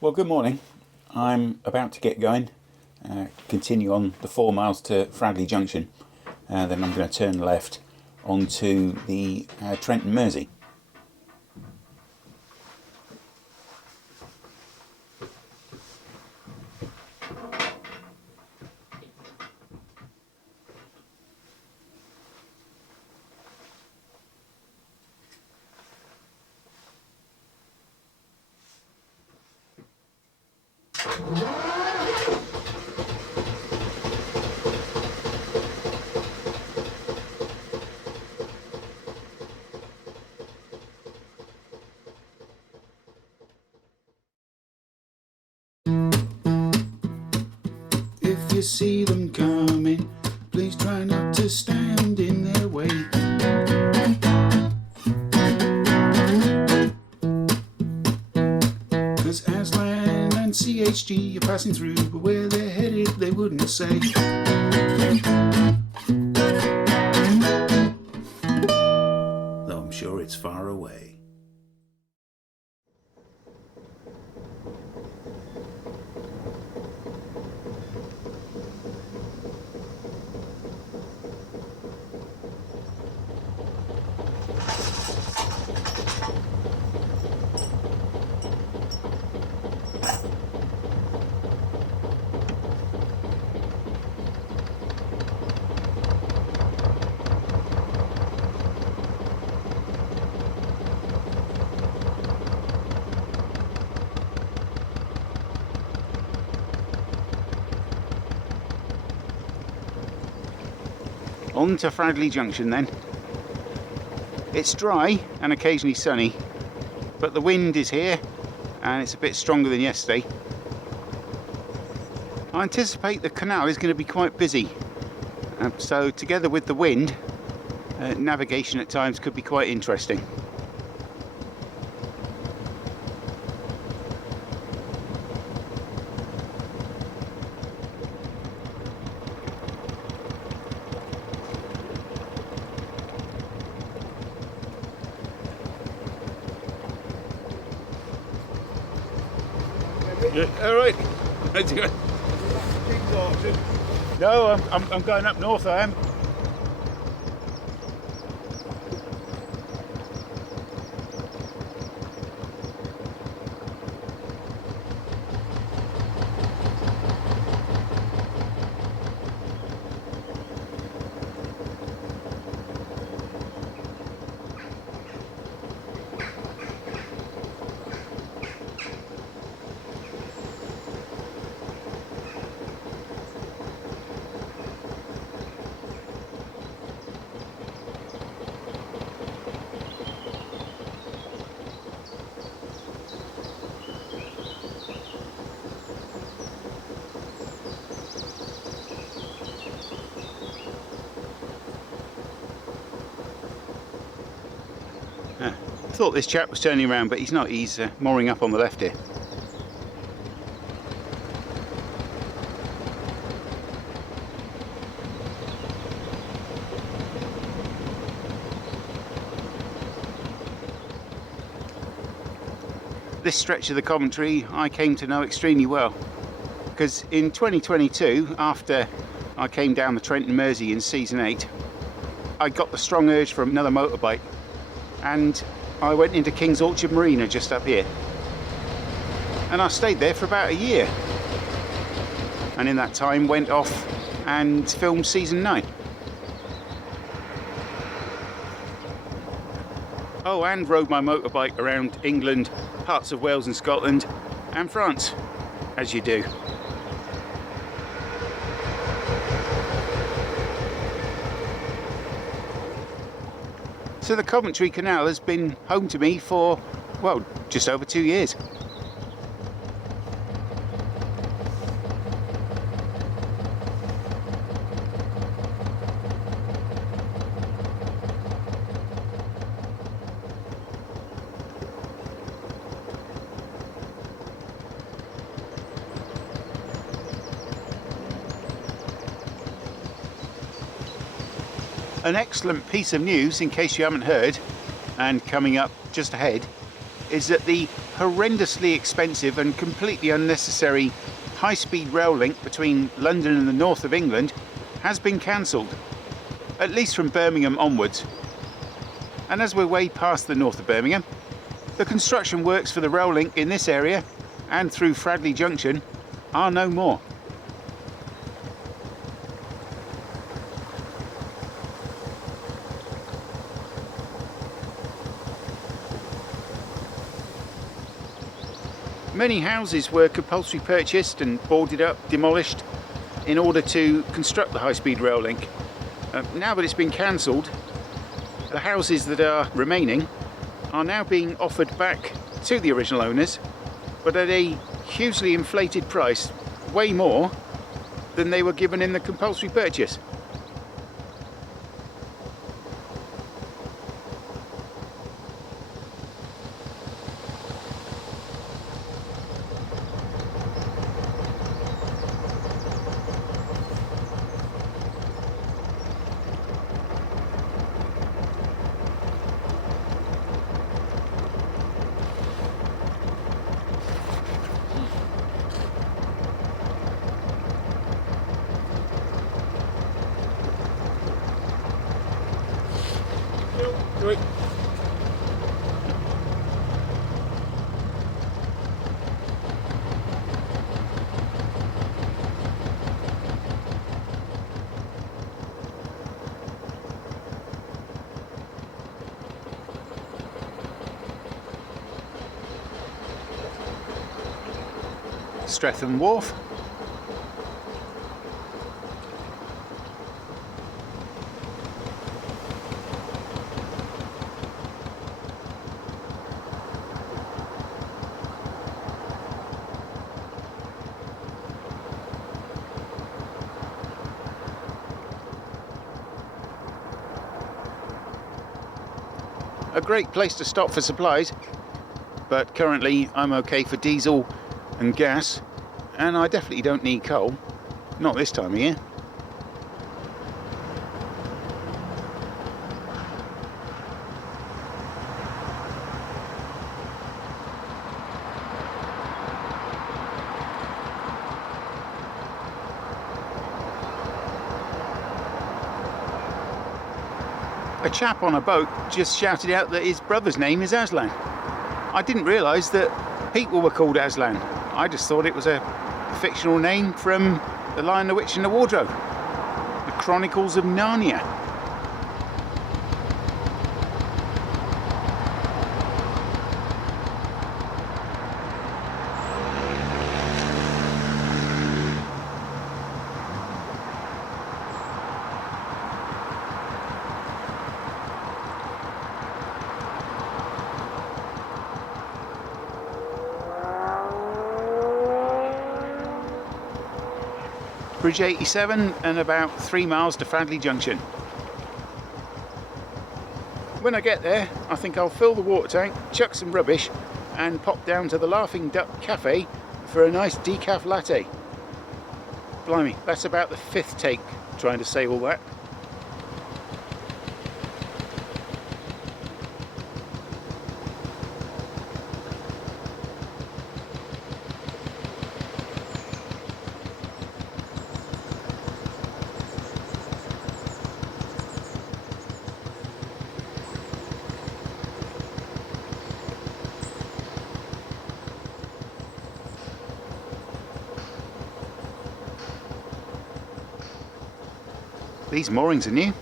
Well, good morning. I'm about to get going, continue on the 4 miles to Fradley Junction, then I'm going to turn left onto the Trent Mersey. If you see them coming, please try not to stand in their way. 'Cause Aslan and CHG are passing through, but where they're headed they wouldn't say. Though I'm sure it's far away. On to Fradley Junction then. It's dry and occasionally sunny, but the wind is here and it's a bit stronger than yesterday. I anticipate the canal is going to be quite busy, so together with the wind, navigation at times could be quite interesting. All right. No, I'm going up north. I am. I thought this chap was turning around, but he's not. He's mooring up on the left here. This stretch of the Coventry I came to know extremely well, because in 2022, after I came down the Trent Mersey in season 8, I got the strong urge for another motorbike, and I went into King's Orchard Marina just up here, and I stayed there for about a year, and in that time went off and filmed season 9. Oh, and rode my motorbike around England, parts of Wales and Scotland, and France, as you do. So the Coventry Canal has been home to me for, well, just over 2 years. An excellent piece of news, in case you haven't heard, and coming up just ahead, is that the horrendously expensive and completely unnecessary high-speed rail link between London and the north of England has been cancelled, at least from Birmingham onwards. And as we're way past the north of Birmingham, the construction works for the rail link in this area and through Fradley Junction are no more. Many houses were compulsory purchased and boarded up, demolished in order to construct the high-speed rail link. Now that it's been cancelled, the houses that are remaining are now being offered back to the original owners, but at a hugely inflated price, way more than they were given in the compulsory purchase. Right. Streatham Wharf. A great place to stop for supplies, but currently I'm okay for diesel and gas, and I definitely don't need coal, not this time of year. A chap on a boat just shouted out that his brother's name is Aslan. I didn't realise that people were called Aslan. I just thought it was a fictional name from The Lion, the Witch and the Wardrobe, the Chronicles of Narnia. Bridge 87 and about 3 miles to Fradley Junction. When I get there, I think I'll fill the water tank, chuck some rubbish and pop down to the Laughing Duck Cafe for a nice decaf latte. Blimey, that's about the 5th take trying to say all that. These moorings are new.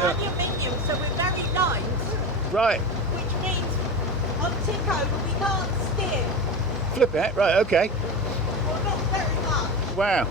aluminium, so we're very light, Right. which means on tick over we can't steer. Flip it. Right. Okay. Well, not very much. Wow.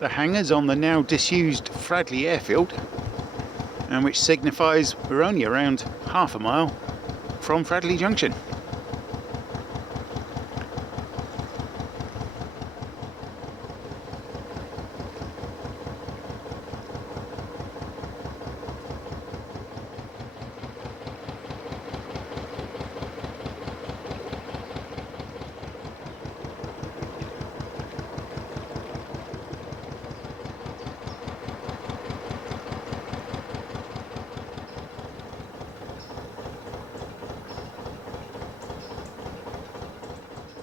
The hangars on the now disused Fradley airfield, and which signifies we're only around half a mile from Fradley Junction.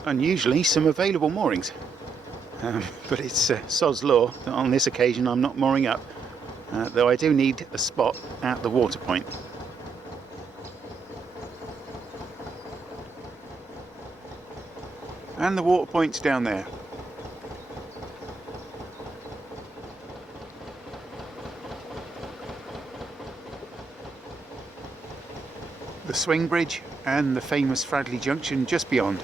Unusually some available moorings, but it's sod's law that on this occasion I'm not mooring up, though I do need a spot at the water point. And the water point's down there. The swing bridge and the famous Fradley Junction just beyond.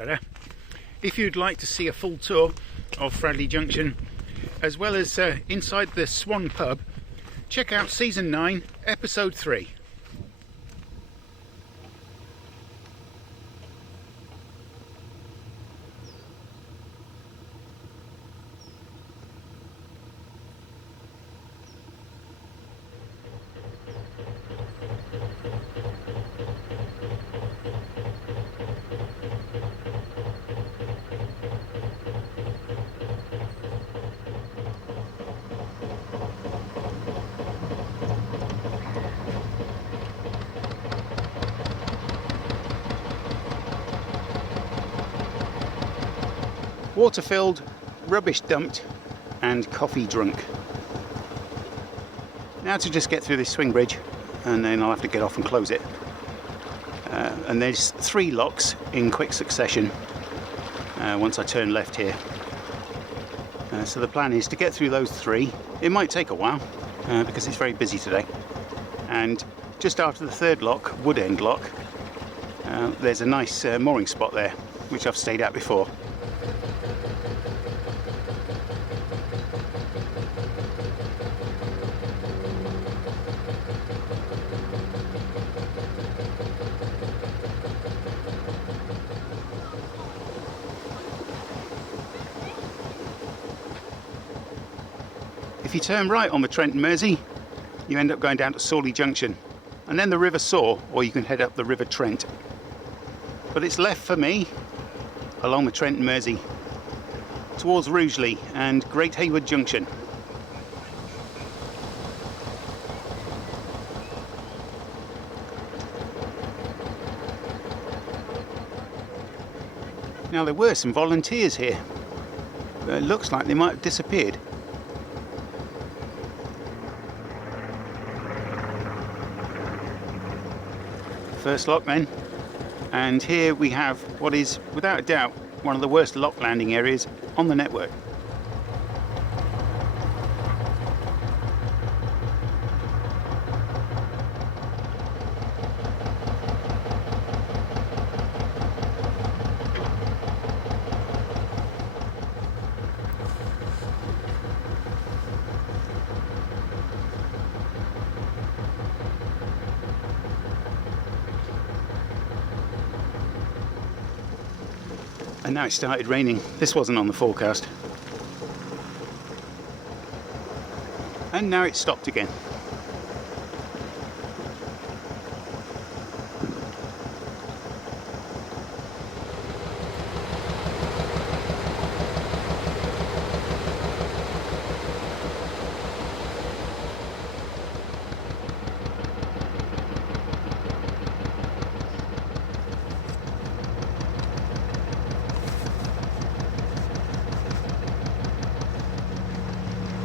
better. If you'd like to see a full tour of Fradley Junction, as well as inside the Swan pub, check out season 9, episode 3. Water filled, rubbish dumped, and coffee drunk. Now to just get through this swing bridge, and then I'll have to get off and close it. And there's 3 locks in quick succession once I turn left here. So the plan is to get through those 3. It might take a while because it's very busy today. And just after the 3rd lock, Wood End lock, there's a nice mooring spot there, which I've stayed at before. If you turn right on the Trent Mersey, you end up going down to Coventry Junction, and then the River Soar, or you can head up the River Trent. But it's left for me along the Trent Mersey towards Rugeley and Great Hayward Junction. Now there were some volunteers here, but it looks like they might have disappeared. First lock then, and here we have what is without a doubt one of the worst lock landing areas on the network. And now it started raining. This wasn't on the forecast. And now it's stopped again.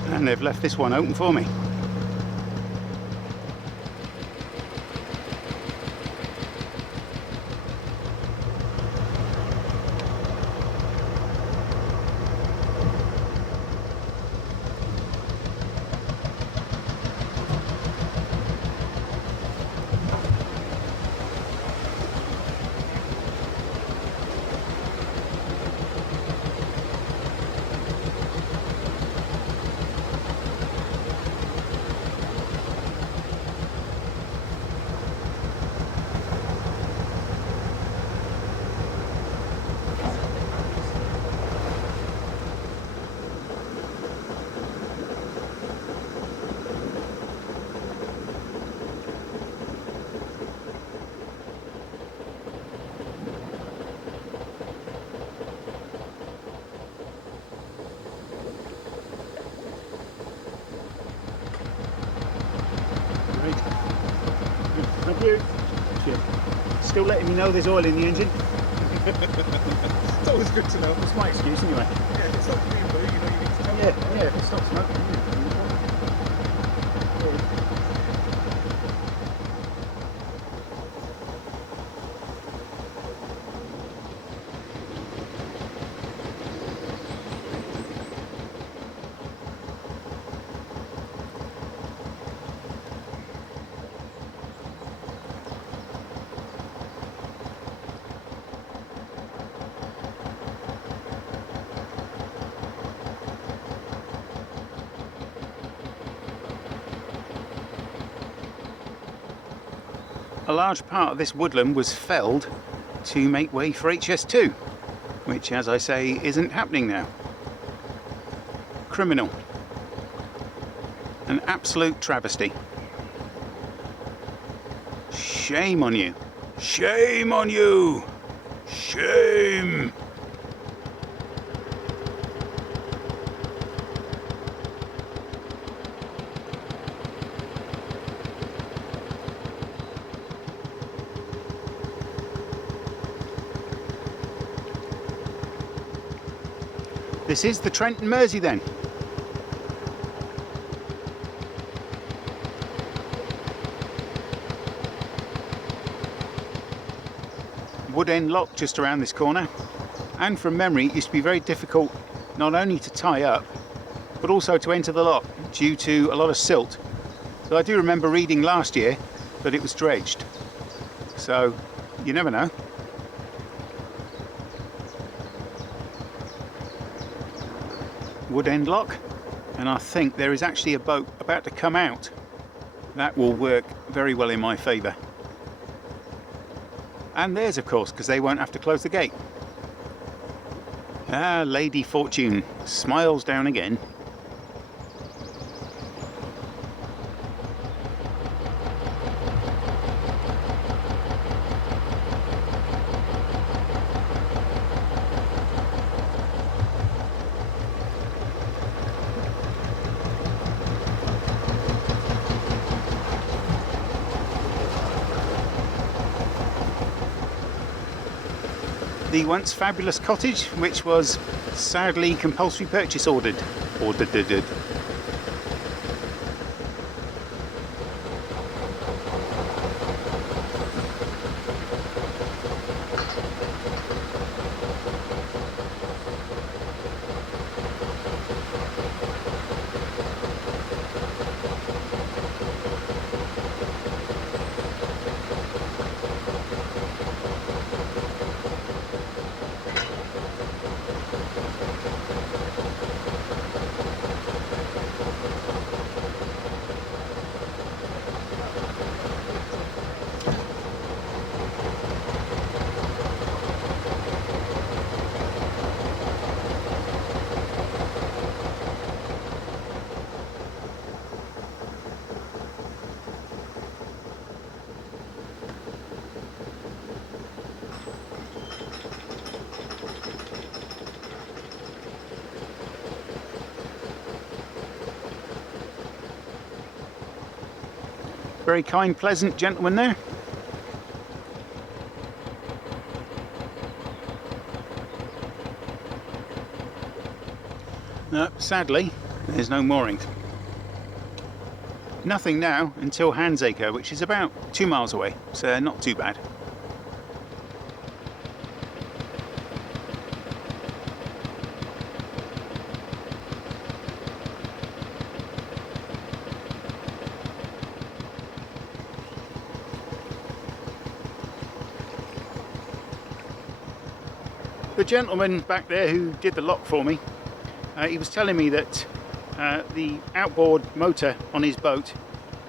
And they've left this one open for me. Thank you. Still letting me know there's oil in the engine. It's always good to know. That's my excuse anyway. Yeah, if it stops being blue, you know you need to tell me. Yeah, if it stops smoking. a large part of this woodland was felled to make way for HS2, which, as I say, isn't happening now. Criminal. An absolute travesty. Shame on you. Shame on you. Shame. This is the Trent Mersey then. Wood end lock just around this corner, and from memory it used to be very difficult not only to tie up but also to enter the lock due to a lot of silt. But I do remember reading last year that it was dredged, so you never know. Wood end lock, and I think there is actually a boat about to come out. That will work very well in my favour. And theirs, of course, because they won't have to close the gate. Ah, Lady Fortune smiles down again. The once fabulous cottage, which was sadly compulsory purchase ordered. Very kind, pleasant gentleman there. No, sadly, there's no moorings. Nothing now until Handsacre, which is about 2 miles away, so not too bad. The gentleman back there who did the lock for me, he was telling me that the outboard motor on his boat,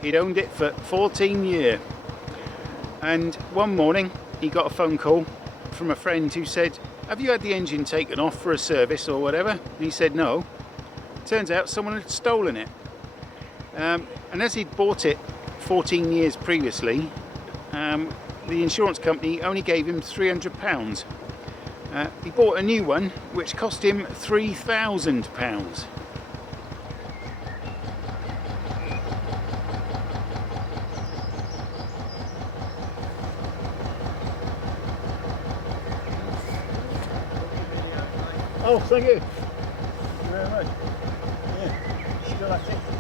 he'd owned it for 14 years. And one morning he got a phone call from a friend who said, "Have you had the engine taken off for a service or whatever?" And he said no. Turns out someone had stolen it. And as he'd bought it 14 years previously, the insurance company only gave him £300. He bought a new one which cost him £3,000. Oh, thank you. Thank you very much. Yeah, still at it.